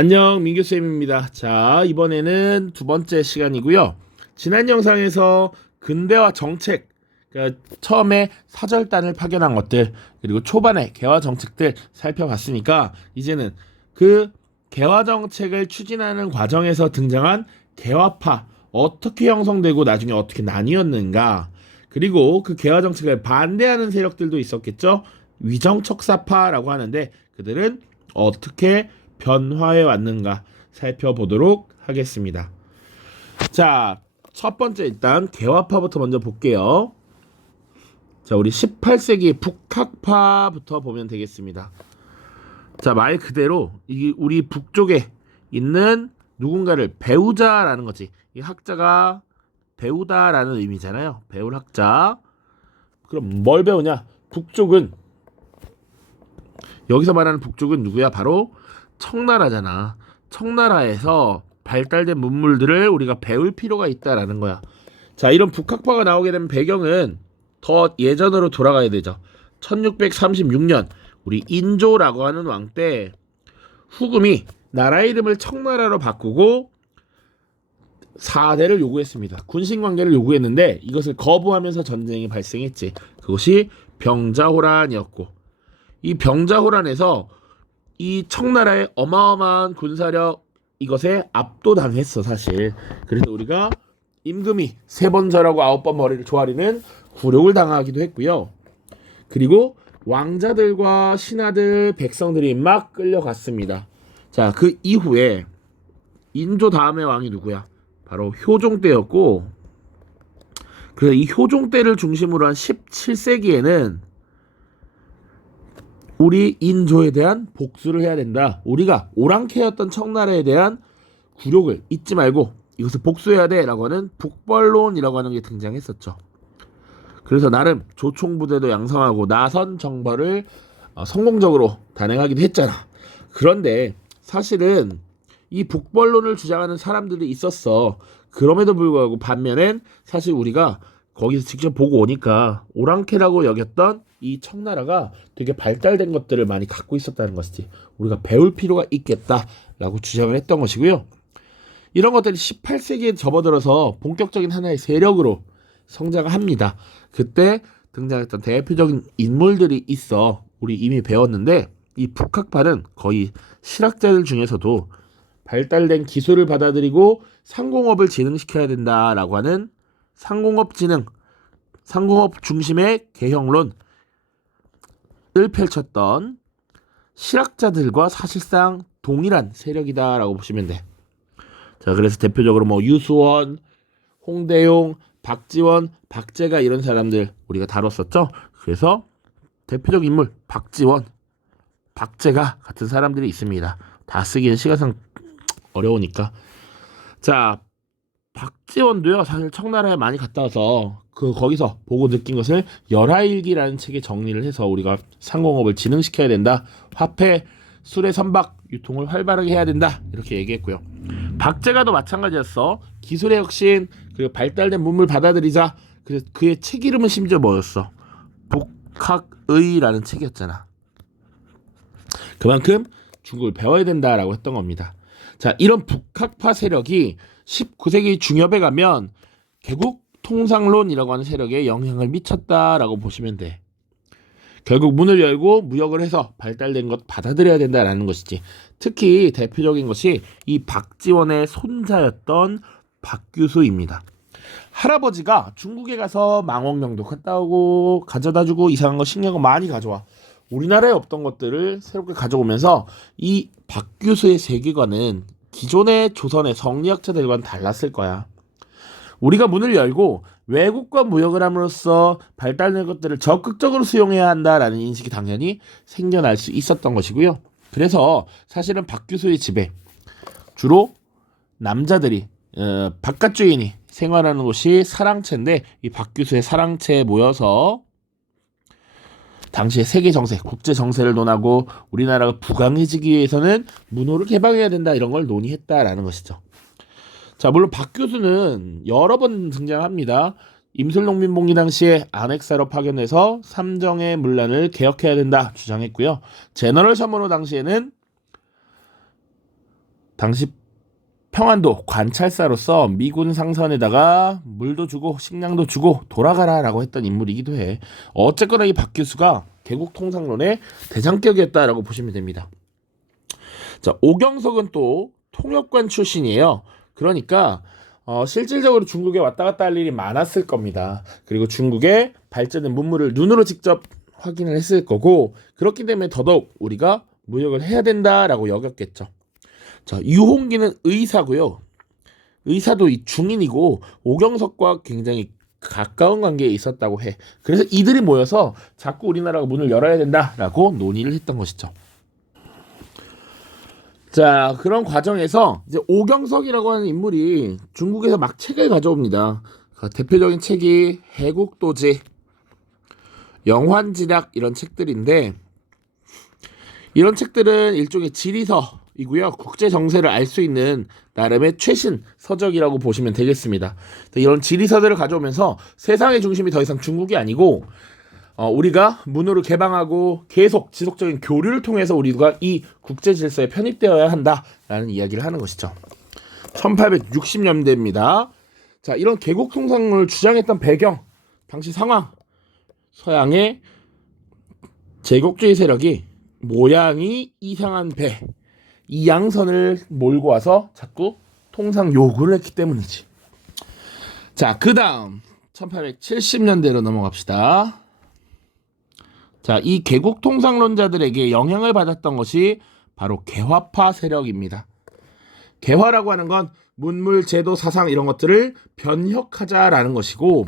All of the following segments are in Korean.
안녕, 민규쌤입니다. 자, 이번에는 두 번째 시간이고요. 지난 영상에서 근대화 정책, 그러니까 처음에 사절단을 파견한 것들, 그리고 초반에 개화 정책들 살펴봤으니까, 이제는 그 개화 정책을 추진하는 과정에서 등장한 개화파, 어떻게 형성되고 나중에 어떻게 나뉘었는가, 그리고 그 개화 정책을 반대하는 세력들도 있었겠죠. 위정척사파라고 하는데, 그들은 어떻게 변화해 왔는가 살펴보도록 하겠습니다. 자, 첫 번째 일단 개화파부터 먼저 볼게요. 자, 우리 18세기 북학파부터 보면 되겠습니다. 자, 말 그대로 우리 북쪽에 있는 누군가를 배우자라는 거지. 이 학자가 배우다라는 의미잖아요. 배울 학자. 그럼 뭘 배우냐? 북쪽은, 여기서 말하는 북쪽은 누구야? 바로 청나라잖아. 청나라에서 발달된 문물들을 우리가 배울 필요가 있다라는 거야. 자, 이런 북학파가 나오게 된 배경은 더 예전으로 돌아가야 되죠. 1636년 우리 인조라고 하는 왕 때 후금이 나라 이름을 청나라로 바꾸고 사대를 요구했습니다. 군신관계를 요구했는데 이것을 거부하면서 전쟁이 발생했지. 그것이 병자호란이었고, 이 병자호란에서 이 청나라의 어마어마한 군사력, 이것에 압도당했어 사실. 그래서 우리가 임금이 3번 절하고 9번 머리를 조아리는 굴욕을 당하기도 했고요. 그리고 왕자들과 신하들, 백성들이 막 끌려갔습니다. 자, 그 이후에 인조 다음의 왕이 누구야? 바로 효종때였고, 그래서 이 효종때를 중심으로 한 17세기에는 우리 인조에 대한 복수를 해야 된다. 우리가 오랑캐였던 청나라에 대한 굴욕을 잊지 말고 이것을 복수해야 돼라고 하는 북벌론이라고 하는 게 등장했었죠. 그래서 나름 조총부대도 양성하고 나선 정벌을 성공적으로 단행하기도 했잖아. 그런데 사실은 이 북벌론을 주장하는 사람들이 있었어. 그럼에도 불구하고 반면엔 사실 우리가 거기서 직접 보고 오니까 오랑캐라고 여겼던 이 청나라가 되게 발달된 것들을 많이 갖고 있었다는 것이지. 우리가 배울 필요가 있겠다라고 주장을 했던 것이고요. 이런 것들이 18세기에 접어들어서 본격적인 하나의 세력으로 성장을 합니다. 그때 등장했던 대표적인 인물들이 있어. 우리 이미 배웠는데, 이 북학파는 거의 실학자들 중에서도 발달된 기술을 받아들이고 상공업을 진흥시켜야 된다라고 하는 상공업 진흥, 상공업 중심의 개혁론을 펼쳤던 실학자들과 사실상 동일한 세력이다라고 보시면 돼. 자, 그래서 대표적으로 뭐 유수원, 홍대용, 박지원, 박제가 이런 사람들 우리가 다뤘었죠. 그래서 대표적 인물 박지원, 박제가 같은 사람들이 있습니다. 다 쓰기엔 시간상 어려우니까. 자, 박지원도요, 사실 청나라에 많이 갔다 와서 거기서 보고 느낀 것을 열하일기라는 책에 정리를 해서 우리가 상공업을 진흥시켜야 된다. 화폐, 술의 선박 유통을 활발하게 해야 된다. 이렇게 얘기했고요. 박제가도 마찬가지였어. 기술의 혁신, 그리고 발달된 문물 받아들이자. 그래서 그의 책 이름은 심지어 뭐였어? 북학의라는 책이었잖아. 그만큼 중국을 배워야 된다라고 했던 겁니다. 자, 이런 북학파 세력이 19세기 중엽에 가면 개국 통상론이라고 하는 세력에 영향을 미쳤다라고 보시면 돼. 결국 문을 열고 무역을 해서 발달된 것 받아들여야 된다라는 것이지. 특히 대표적인 것이 이 박지원의 손자였던 박규수입니다. 할아버지가 중국에 가서 망원경도 갔다 오고 가져다주고 이상한 거 신기한 거 많이 가져와. 우리나라에 없던 것들을 새롭게 가져오면서 이 박규수의 세계관은 기존의 조선의 성리학자들과는 달랐을 거야. 우리가 문을 열고 외국과 무역을 함으로써 발달된 것들을 적극적으로 수용해야 한다라는 인식이 당연히 생겨날 수 있었던 것이고요. 그래서 사실은 박규수의 집에 주로 남자들이, 바깥 주인이 생활하는 곳이 사랑채인데, 이 박규수의 사랑채에 모여서 당시의 세계 정세, 국제 정세를 논하고 우리나라가 부강해지기 위해서는 문호를 개방해야 된다, 이런 걸 논의했다라는 것이죠. 자, 물론 박 교수는 여러 번 등장합니다. 임술농민봉기 당시에 안핵사로 파견해서 삼정의 문란을 개혁해야 된다 주장했고요. 제너럴 셔먼호 당시에는 당시 평안도 관찰사로서 미군 상선에다가 물도 주고 식량도 주고 돌아가라라고 했던 인물이기도 해. 어쨌거나 이 박규수가 개국 통상론의 대장격이었다라고 보시면 됩니다. 자, 오경석은 또 통역관 출신이에요. 그러니까 실질적으로 중국에 왔다 갔다 할 일이 많았을 겁니다. 그리고 중국의 발전된 문물을 눈으로 직접 확인을 했을 거고, 그렇기 때문에 더더욱 우리가 무역을 해야 된다라고 여겼겠죠. 자, 유홍기는 의사고요. 의사도 이 중인이고 오경석과 굉장히 가까운 관계에 있었다고 해. 그래서 이들이 모여서 자꾸 우리나라가 문을 열어야 된다라고 논의를 했던 것이죠. 자, 그런 과정에서 이제 오경석이라고 하는 인물이 중국에서 막 책을 가져옵니다. 대표적인 책이 해국도지, 영환지략 이런 책들인데, 이런 책들은 일종의 지리서이고요. 국제 정세를 알 수 있는 나름의 최신 서적이라고 보시면 되겠습니다. 이런 지리서들을 가져오면서 세상의 중심이 더 이상 중국이 아니고 우리가 문호를 개방하고 계속 지속적인 교류를 통해서 우리가 이 국제 질서에 편입되어야 한다라는 이야기를 하는 것이죠. 1860년대입니다. 자, 이런 개국 통상론을 주장했던 배경, 당시 상황, 서양의 제국주의 세력이 모양이 이상한 배, 이 양선을 몰고 와서 자꾸 통상 요구를 했기 때문이지. 자, 그 다음 1870년대로 넘어갑시다. 자, 이 개국 통상론자들에게 영향을 받았던 것이 바로 개화파 세력입니다. 개화라고 하는 건 문물, 제도, 사상 이런 것들을 변혁하자라는 것이고,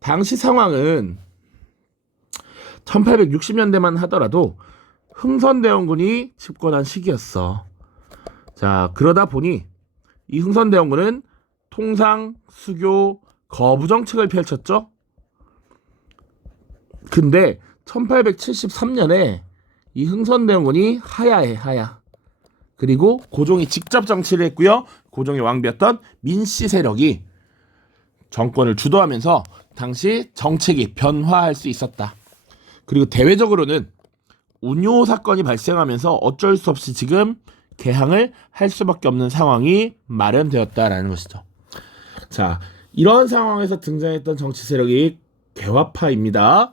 당시 상황은 1860년대만 하더라도 흥선대원군이 집권한 시기였어. 자, 그러다 보니 이 흥선대원군은 통상, 수교, 거부 정책을 펼쳤죠. 근데 1873년에 이 흥선대원군이 하야해, 하야. 그리고 고종이 직접 정치를 했고요. 고종의 왕비였던 민씨 세력이 정권을 주도하면서 당시 정책이 변화할 수 있었다. 그리고 대외적으로는 운요 사건이 발생하면서 어쩔 수 없이 지금 개항을 할 수밖에 없는 상황이 마련되었다라는 것이죠. 자, 이런 상황에서 등장했던 정치 세력이 개화파입니다.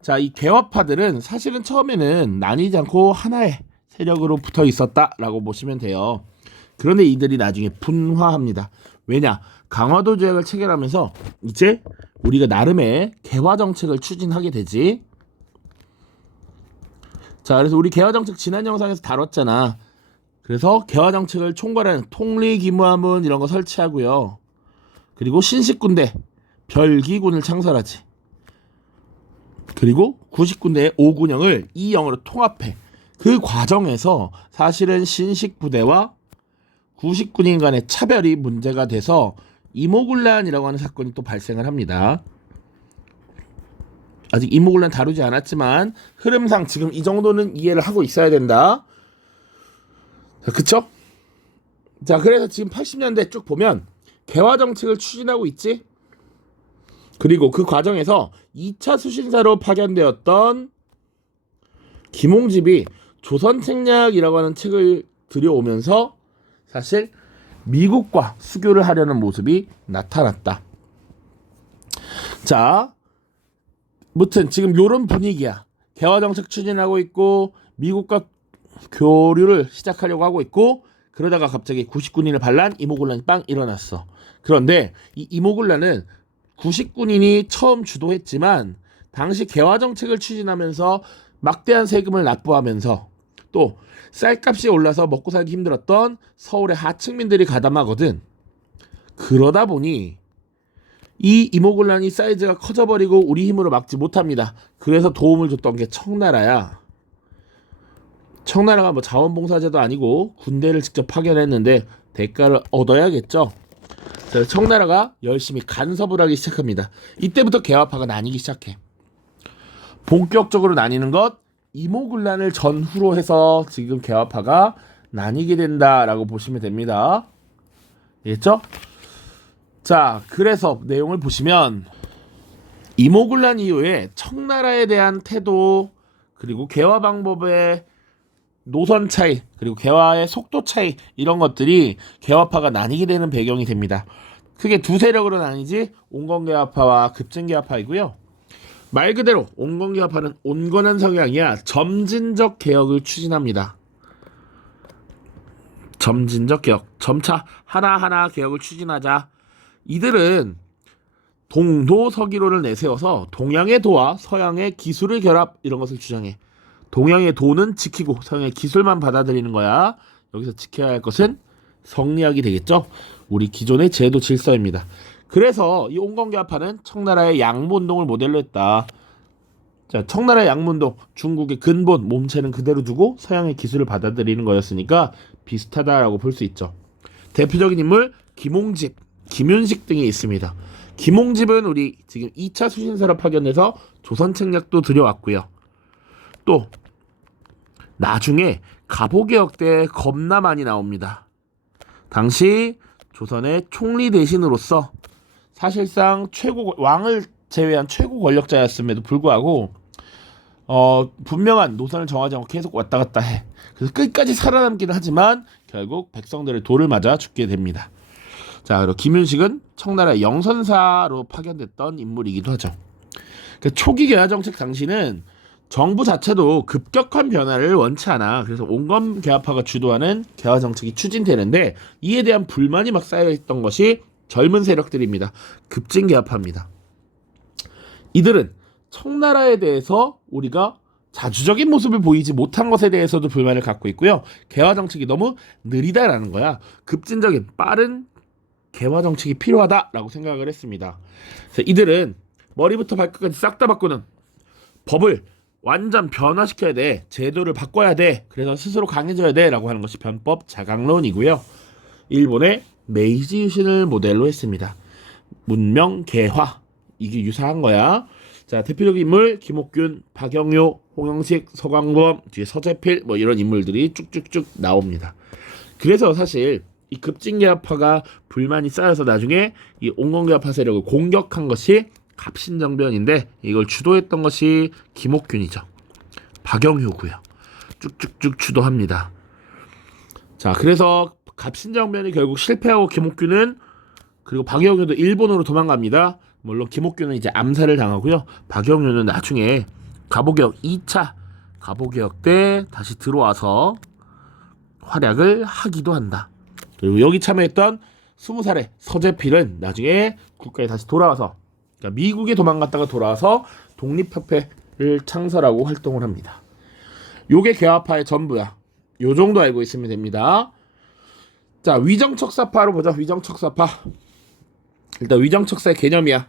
자, 이 개화파들은 사실은 처음에는 나뉘지 않고 하나의 세력으로 붙어 있었다라고 보시면 돼요. 그런데 이들이 나중에 분화합니다. 왜냐? 강화도 조약을 체결하면서 이제 우리가 나름의 개화 정책을 추진하게 되지. 자, 그래서 우리 개화 정책 지난 영상에서 다뤘잖아. 그래서 개화 정책을 총괄하는 통리기무하문 이런 거 설치하고요. 그리고 신식군대, 별기군을 창설하지. 그리고 구식군대의 5군영을 2영으로 통합해. 그 과정에서 사실은 신식부대와 구식군인 간의 차별이 문제가 돼서 이모군란이라고 하는 사건이 또 발생을 합니다. 아직 이모군란 다루지 않았지만 흐름상 지금 이 정도는 이해를 하고 있어야 된다. 자, 그쵸? 자, 그래서 지금 80년대 쭉 보면 개화 정책을 추진하고 있지. 그리고 그 과정에서 2차 수신사로 파견되었던 김홍집이 조선책략이라고 하는 책을 들여오면서 사실 미국과 수교를 하려는 모습이 나타났다. 자, 무튼 지금 요런 분위기야. 개화 정책 추진하고 있고 미국과 교류를 시작하려고 하고 있고, 그러다가 갑자기 구식군인을 반란 이모군란이 빵 일어났어. 그런데 이 이모군란은 구식군인이 처음 주도했지만 당시 개화 정책을 추진하면서 막대한 세금을 납부하면서 또 쌀값이 올라서 먹고 살기 힘들었던 서울의 하층민들이 가담하거든. 그러다 보니 이 이모군란이 사이즈가 커져버리고 우리 힘으로 막지 못합니다. 그래서 도움을 줬던 게 청나라야. 청나라가 뭐 자원봉사자도 아니고 군대를 직접 파견했는데 대가를 얻어야겠죠. 그래서 청나라가 열심히 간섭을 하기 시작합니다. 이때부터 개화파가 나뉘기 시작해. 본격적으로 나뉘는 것, 이모군란을 전후로 해서 지금 개화파가 나뉘게 된다라고 보시면 됩니다. 알겠죠? 자, 그래서 내용을 보시면 이모군란 이후에 청나라에 대한 태도, 그리고 개화 방법에 노선 차이 그리고 개화의 속도 차이 이런 것들이 개화파가 나뉘게 되는 배경이 됩니다. 크게 두 세력으로 나뉘지 온건개화파와 급진개화파이고요. 말 그대로 온건개화파는 온건한 성향이야 점진적 개혁을 추진합니다. 점진적 개혁, 점차 하나하나 개혁을 추진하자. 이들은 동도 서기론을 내세워서 동양의 도와 서양의 기술의 결합 이런 것을 주장해. 동양의 도는 지키고 서양의 기술만 받아들이는 거야. 여기서 지켜야 할 것은 성리학이 되겠죠. 우리 기존의 제도 질서입니다. 그래서 이 온건개화파는 청나라의 양문동을 모델로 했다. 자, 청나라의 양문동, 중국의 근본, 몸체는 그대로 두고 서양의 기술을 받아들이는 거였으니까 비슷하다라고 볼 수 있죠. 대표적인 인물 김홍집, 김윤식 등이 있습니다. 김홍집은 우리 지금 2차 수신사로 파견돼서 조선 책략도 들여왔고요. 또 나중에 갑오개혁 때 겁나 많이 나옵니다. 당시 조선의 총리 대신으로서 사실상 최고 왕을 제외한 최고 권력자였음에도 불구하고 분명한 노선을 정하지 않고 계속 왔다 갔다 해. 그래서 끝까지 살아남기는 하지만 결국 백성들의 돌을 맞아 죽게 됩니다. 자, 그리고 김윤식은 청나라 영선사로 파견됐던 인물이기도 하죠. 그러니까 초기 개화 정책 당시는 정부 자체도 급격한 변화를 원치 않아. 그래서 온건 개화파가 주도하는 개화 정책이 추진되는데 이에 대한 불만이 막 쌓여있던 것이 젊은 세력들입니다. 급진 개화파입니다. 이들은 청나라에 대해서 우리가 자주적인 모습을 보이지 못한 것에 대해서도 불만을 갖고 있고요. 개화 정책이 너무 느리다라는 거야. 급진적인 빠른 개화 정책이 필요하다라고 생각을 했습니다. 그래서 이들은 머리부터 발끝까지 싹 다 바꾸는 법을 완전 변화시켜야 돼. 제도를 바꿔야 돼. 그래서 스스로 강해져야 돼. 라고 하는 것이 변법 자강론이고요. 일본의 메이지 유신을 모델로 했습니다. 문명 개화. 이게 유사한 거야. 자, 대표적인 인물 김옥균, 박영효, 홍영식, 서광범, 뒤에 서재필 뭐 이런 인물들이 쭉쭉쭉 나옵니다. 그래서 사실 이 급진개화파가 불만이 쌓여서 나중에 이 온건개화파 세력을 공격한 것이 갑신정변인데 이걸 주도했던 것이 김옥균이죠. 박영효고요. 쭉쭉쭉 주도합니다. 자, 그래서 갑신정변이 결국 실패하고 김옥균은 그리고 박영효도 일본으로 도망갑니다. 물론 김옥균은 이제 암살을 당하고요. 박영효는 나중에 갑오개혁 2차 갑오개혁 때 다시 들어와서 활약을 하기도 한다. 그리고 여기 참여했던 20살의 서재필은 나중에 국가에 다시 돌아와서 그러니까 미국에 도망갔다가 돌아와서 독립협회를 창설하고 활동을 합니다. 요게 개화파의 전부야. 요 정도 알고 있으면 됩니다. 자, 위정척사파로 보자. 위정척사파. 일단 위정척사의 개념이야.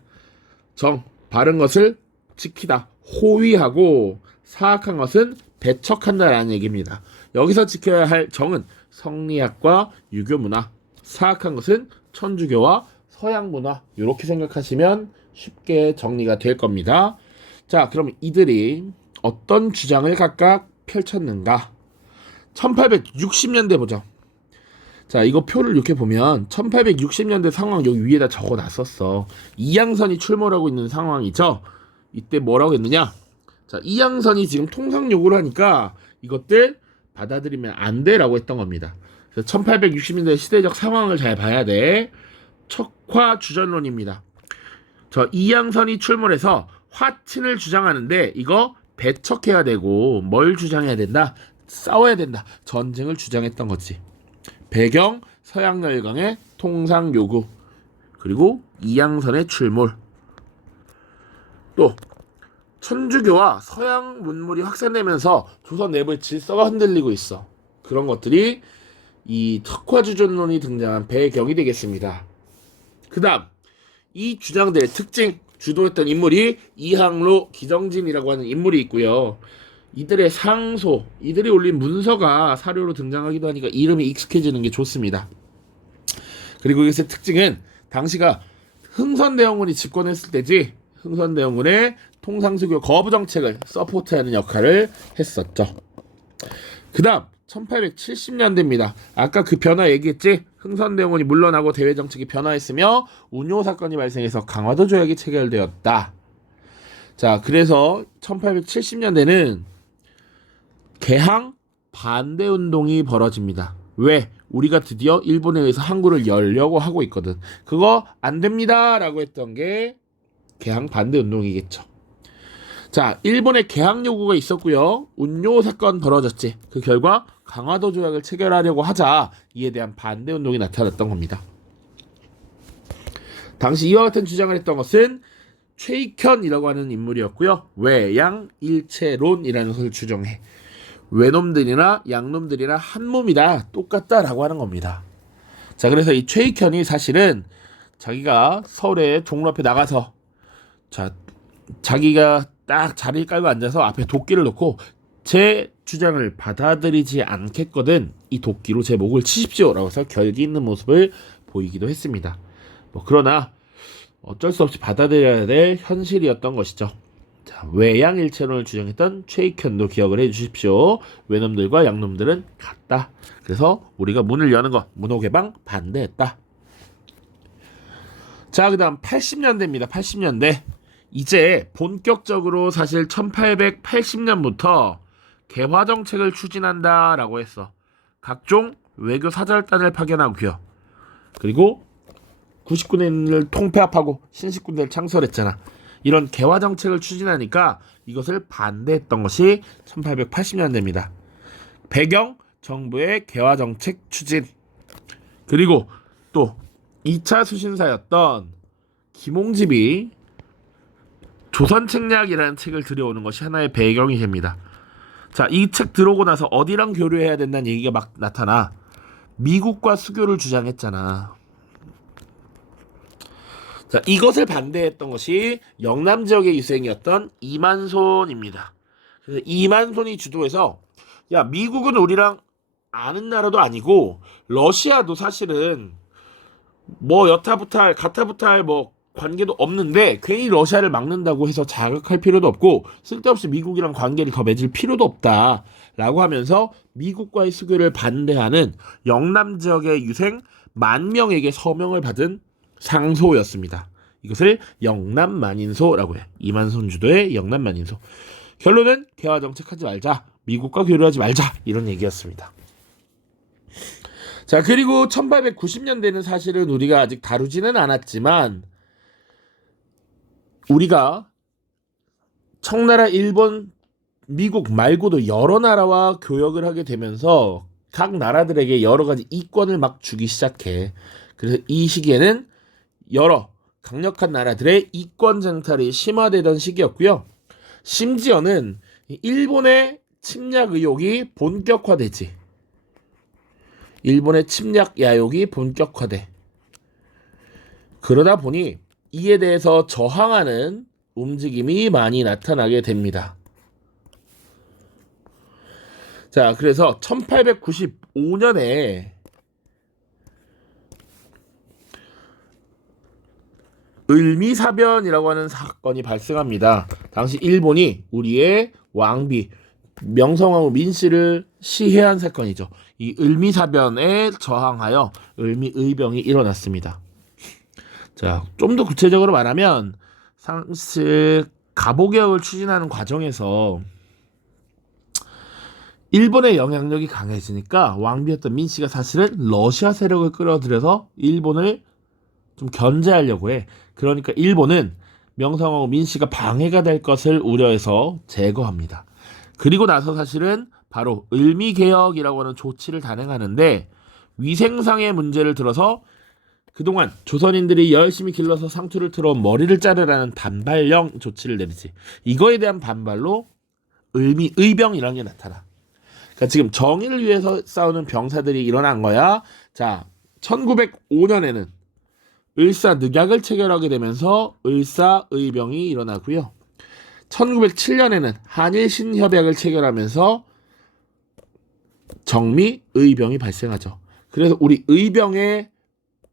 정, 바른 것을 지키다. 호위하고 사악한 것은 배척한다라는 얘기입니다. 여기서 지켜야 할 정은 성리학과 유교문화, 사악한 것은 천주교와 서양문화 이렇게 생각하시면 쉽게 정리가 될 겁니다. 자, 그럼 이들이 어떤 주장을 각각 펼쳤는가? 1860년대 보죠. 자, 이거 표를 이렇게 보면 1860년대 상황 여기 위에다 적어놨었어. 이양선이 출몰하고 있는 상황이죠. 이때 뭐라고 했느냐? 자, 이양선이 지금 통상 요구를 하니까 이것들 받아들이면 안 돼라고 했던 겁니다. 그래서 1860년대 시대적 상황을 잘 봐야 돼. 척화주전론입니다. 저 이양선이 출몰해서 화친을 주장하는데 이거 배척해야 되고 뭘 주장해야 된다? 싸워야 된다. 전쟁을 주장했던 거지. 배경 서양열강의 통상 요구 그리고 이양선의 출몰 또 천주교와 서양 문물이 확산되면서 조선 내부의 질서가 흔들리고 있어. 그런 것들이 이 척화주전론이 등장한 배경이 되겠습니다. 그 다음 이 주장들의 특징 주도했던 인물이 이항로, 기정진이라고 하는 인물이 있고요. 이들의 상소, 이들이 올린 문서가 사료로 등장하기도 하니까 이름이 익숙해지는 게 좋습니다. 그리고 이것의 특징은 당시가 흥선대원군이 집권했을 때지 흥선대원군의 통상수교 거부 정책을 서포트하는 역할을 했었죠. 그 다음 1870년대입니다. 아까 그 변화 얘기했지? 흥선대원군이 물러나고 대외정책이 변화했으며 운요사건이 발생해서 강화도 조약이 체결되었다. 자, 그래서 1870년대는 개항, 반대 운동이 벌어집니다. 왜? 우리가 드디어 일본에 의해서 항구를 열려고 하고 있거든. 그거 안 됩니다 라고 했던 게 개항 반대 운동이겠죠. 자, 일본의 개항 요구가 있었고요. 운요 사건 벌어졌지. 그 결과 강화도 조약을 체결하려고 하자 이에 대한 반대 운동이 나타났던 겁니다. 당시 이와 같은 주장을 했던 것은 최익현이라고 하는 인물이었고요. 외양일체론이라는 것을 주장해. 외놈들이나 양놈들이나 한 몸이다, 똑같다라고 하는 겁니다. 자, 그래서 이 최익현이 사실은 자기가 서울에 종로 앞에 나가서 자기가 딱 자리를 깔고 앉아서 앞에 도끼를 놓고 제 주장을 받아들이지 않겠거든 이 도끼로 제 목을 치십시오라고 해서 결기 있는 모습을 보이기도 했습니다. 그러나 어쩔 수 없이 받아들여야 될 현실이었던 것이죠. 자, 외양일체론을 주장했던 최익현도 기억을 해주십시오. 외놈들과 양놈들은 같다. 그래서 우리가 문을 여는 것, 문호개방 반대했다. 자, 그 다음 80년대입니다. 80년대. 이제 본격적으로 사실 1880년부터 개화정책을 추진한다라고 했어. 각종 외교 사절단을 파견하고요. 그리고 99년을 통폐합하고 신식군대를 창설했잖아. 이런 개화정책을 추진하니까 이것을 반대했던 것이 1880년대입니다. 배경, 정부의 개화정책 추진. 그리고 또 2차 수신사였던 김홍집이 조선책략이라는 책을 들여오는 것이 하나의 배경이 됩니다. 자, 이 책 들어오고 나서 어디랑 교류해야 된다는 얘기가 막 나타나. 미국과 수교를 주장했잖아. 자, 이것을 반대했던 것이 영남 지역의 유생이었던 이만손입니다. 그래서 이만손이 주도해서 야, 미국은 우리랑 아는 나라도 아니고 러시아도 사실은 뭐 여타부탈 가타부탈 뭐 관계도 없는데 괜히 러시아를 막는다고 해서 자극할 필요도 없고 쓸데없이 미국이랑 관계를 더 맺을 필요도 없다 라고 하면서 미국과의 수교를 반대하는 영남 지역의 유생 10,000명에게 서명을 받은 상소였습니다. 이것을 영남만인소라고 해. 이만손 주도의 영남만인소. 결론은 개화정책 하지 말자, 미국과 교류하지 말자, 이런 얘기였습니다. 자, 그리고 1890년대는 사실은 우리가 아직 다루지는 않았지만 우리가 청나라, 일본, 미국 말고도 여러 나라와 교역을 하게 되면서 각 나라들에게 여러 가지 이권을 막 주기 시작해. 그래서 이 시기에는 여러 강력한 나라들의 이권 쟁탈이 심화되던 시기였고요. 심지어는 일본의 침략 의혹이 본격화되지. 일본의 침략 야욕이 본격화돼. 그러다 보니 이에 대해서 저항하는 움직임이 많이 나타나게 됩니다. 자, 그래서 1895년에 을미사변이라고 하는 사건이 발생합니다. 당시 일본이 우리의 왕비 명성황후 민씨를 시해한 사건이죠. 이 을미사변에 저항하여 을미의병이 일어났습니다. 자, 좀 더 구체적으로 말하면 사실 갑오개혁을 추진하는 과정에서 일본의 영향력이 강해지니까 왕비였던 민씨가 사실은 러시아 세력을 끌어들여서 일본을 좀 견제하려고 해. 그러니까 일본은 명성황후 민씨가 방해가 될 것을 우려해서 제거합니다. 그리고 나서 사실은 바로 을미개혁이라고 하는 조치를 단행하는데 위생상의 문제를 들어서 그동안 조선인들이 열심히 길러서 상투를 틀어온 머리를 자르라는 단발령 조치를 내리지. 이거에 대한 반발로 을미의병이라는 게 나타나. 그러니까 지금 정의를 위해서 싸우는 병사들이 일어난 거야. 자, 1905년에는 을사늑약을 체결하게 되면서 을사의병이 일어나고요. 1907년에는 한일신협약을 체결하면서 정미의병이 발생하죠. 그래서 우리 의병의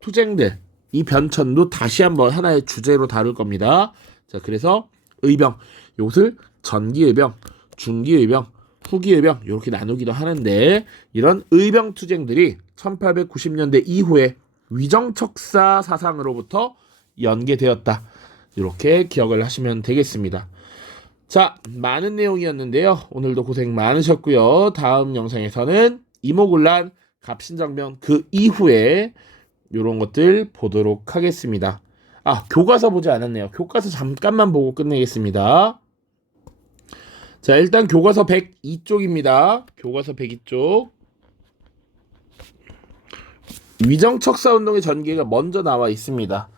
투쟁들, 이 변천도 다시 한번 하나의 주제로 다룰 겁니다. 자, 그래서 의병, 이것을 전기의병, 중기의병, 후기의병 이렇게 나누기도 하는데 이런 의병 투쟁들이 1890년대 이후에 위정척사 사상으로부터 연계되었다. 이렇게 기억을 하시면 되겠습니다. 자, 많은 내용이었는데요. 오늘도 고생 많으셨고요. 다음 영상에서는 이모군란, 갑신정변 그 이후에 이런 것들 보도록 하겠습니다. 교과서 보지 않았네요. 교과서 잠깐만 보고 끝내겠습니다. 자, 일단 교과서 102쪽입니다. 교과서 102쪽. 위정척사운동의 전개가 먼저 나와 있습니다.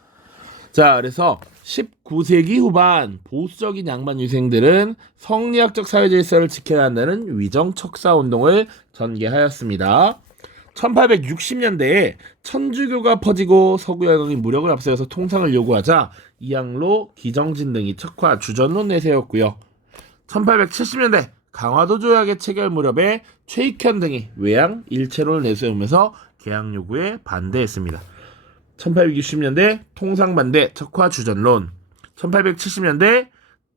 자, 그래서 19세기 후반 보수적인 양반 유생들은 성리학적 사회질서를 지켜야 한다는 위정척사운동을 전개하였습니다. 1860년대에 천주교가 퍼지고 서구여성이 무력을 앞세워서 통상을 요구하자 이항로, 기정진 등이 척화 주전론 내세웠고요. 1870년대 강화도 조약의 체결 무렵에 최익현 등이 외양 일체론을 내세우면서 개항 요구에 반대했습니다. 1860년대 통상반대 척화 주전론, 1870년대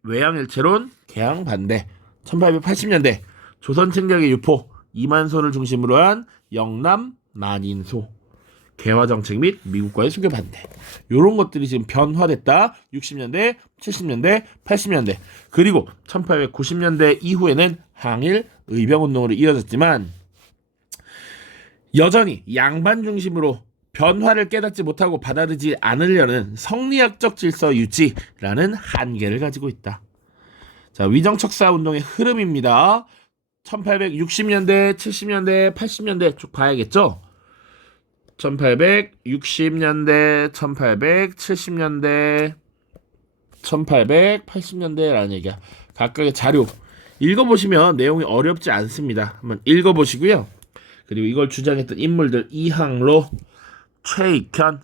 외양일체론 개항 반대, 1880년대 조선侵略의 유포 이만소를 중심으로 한 영남 만인소 개화정책 및 미국과의 수교 반대, 이런 것들이 지금 변화됐다. 60년대, 70년대, 80년대, 그리고 1890년대 이후에는 항일 의병운동으로 이어졌지만 여전히 양반 중심으로 변화를 깨닫지 못하고 받아들이지 않으려는 성리학적 질서 유지라는 한계를 가지고 있다. 자, 위정척사 운동의 흐름입니다. 1860년대, 70년대, 80년대 쭉 봐야겠죠? 1860년대, 1870년대, 1880년대라는 얘기야. 각각의 자료 읽어보시면 내용이 어렵지 않습니다. 한번 읽어보시고요. 그리고 이걸 주장했던 인물들 이항로, 최익현,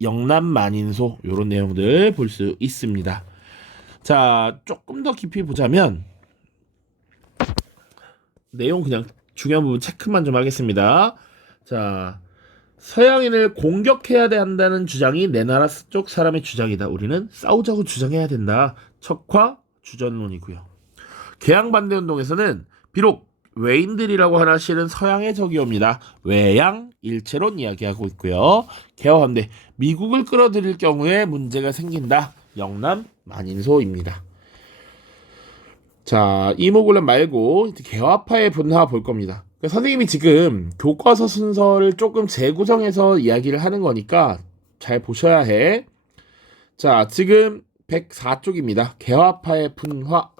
영남 만인소 이런 내용들 볼 수 있습니다. 자, 조금 더 깊이 보자면 내용 그냥 중요한 부분 체크만 좀 하겠습니다. 자, 서양인을 공격해야 한다는 주장이 내 나라 쪽 사람의 주장이다. 우리는 싸우자고 주장해야 된다. 척화 주전론이고요. 개항 반대 운동에서는 비록 외인들이라고 하나 실은 서양의 적이옵니다. 외양 일체론 이야기하고 있고요. 개화반대 미국을 끌어들일 경우에 문제가 생긴다. 영남 만인소입니다. 자, 이모군란 말고 개화파의 분화 볼 겁니다. 선생님이 지금 교과서 순서를 조금 재구성해서 이야기를 하는 거니까 잘 보셔야 해. 자, 지금 104쪽입니다. 개화파의 분화.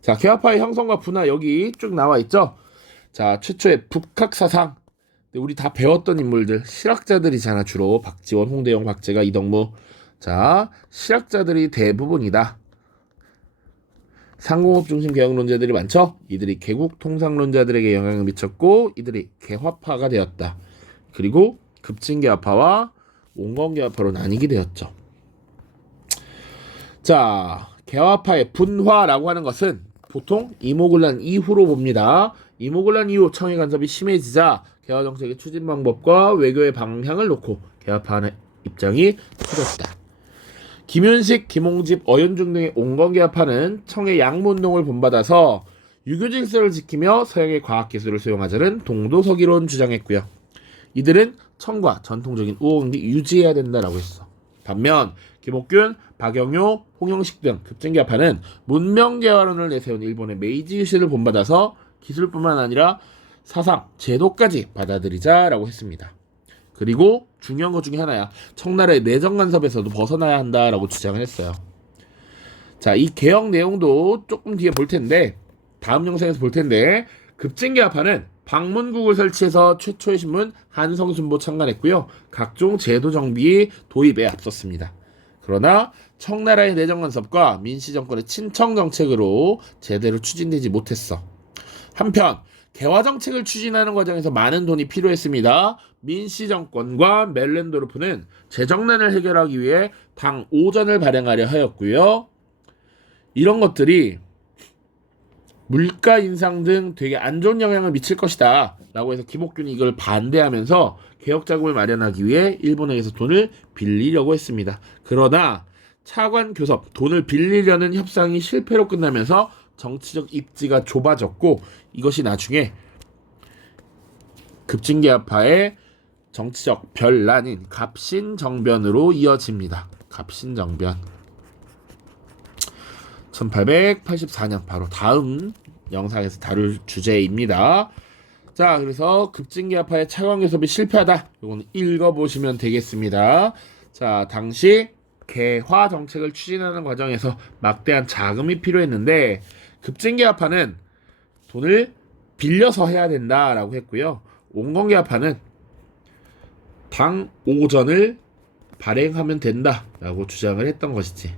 자, 개화파의 형성과 분화 여기 쭉 나와 있죠. 자, 최초의 북학사상. 우리 다 배웠던 인물들 실학자들이잖아. 주로 박지원, 홍대영, 박재가, 이덕무. 자, 실학자들이 대부분이다. 상공업 중심 개혁론자들이 많죠. 이들이 개국 통상론자들에게 영향을 미쳤고 이들이 개화파가 되었다. 그리고 급진개화파와 온건개화파로 나뉘게 되었죠. 자, 개화파의 분화라고 하는 것은 보통 이모군란 이후로 봅니다. 이모군란 이후 청해 간섭이 심해지자 개화정책의 추진 방법과 외교의 방향을 놓고 개화파의 입장이 틀렸다. 김윤식, 김홍집, 어윤중 등의 온건개화파는 청의 양문운동을 본받아서 유교 질서를 지키며 서양의 과학기술을 수용하자는 동도서기론 주장했고요. 이들은 청과 전통적인 우호관계 유지해야 된다라고 했어. 반면 김옥균, 박영효, 홍영식 등 급진개화파는 문명개화론을 내세운 일본의 메이지 유신을 본받아서 기술뿐만 아니라 사상, 제도까지 받아들이자라고 했습니다. 그리고 중요한 것 중에 하나야. 청나라의 내정 간섭에서도 벗어나야 한다라고 주장을 했어요. 자, 이 개혁 내용도 조금 뒤에 볼 텐데, 다음 영상에서 볼 텐데, 급진개화파는 방문국을 설치해서 최초의 신문 한성순보 창간했고요. 각종 제도 정비 도입에 앞섰습니다. 그러나 청나라의 내정 간섭과 민씨 정권의 친청 정책으로 제대로 추진되지 못했어. 한편 개화 정책을 추진하는 과정에서 많은 돈이 필요했습니다. 민씨 정권과 멜렌도르프는 재정난을 해결하기 위해 당 5전을 발행하려 하였고요. 이런 것들이 물가 인상 등 되게 안 좋은 영향을 미칠 것이다 라고 해서 김옥균이 이걸 반대하면서 개혁 자금을 마련하기 위해 일본에게서 돈을 빌리려고 했습니다. 그러나 차관 교섭, 돈을 빌리려는 협상이 실패로 끝나면서 정치적 입지가 좁아졌고 이것이 나중에 급진개화파의 정치적 변란인 갑신정변으로 이어집니다. 갑신정변. 1884년 바로 다음 영상에서 다룰 주제입니다. 자, 그래서 급진계합파의 차광교섭이 실패하다. 이거는 읽어보시면 되겠습니다. 자, 당시 개화 정책을 추진하는 과정에서 막대한 자금이 필요했는데 급진계합파는 돈을 빌려서 해야 된다라고 했고요. 온건계합파는 당 5전을 발행하면 된다라고 주장을 했던 것이지.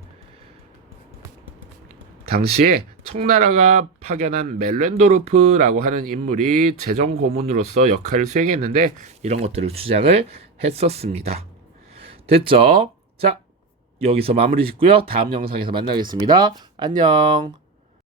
당시에 청나라가 파견한 멜렌도르프라고 하는 인물이 재정 고문으로서 역할을 수행했는데 이런 것들을 주장을 했었습니다. 됐죠? 자, 여기서 마무리 짓고요. 다음 영상에서 만나겠습니다. 안녕.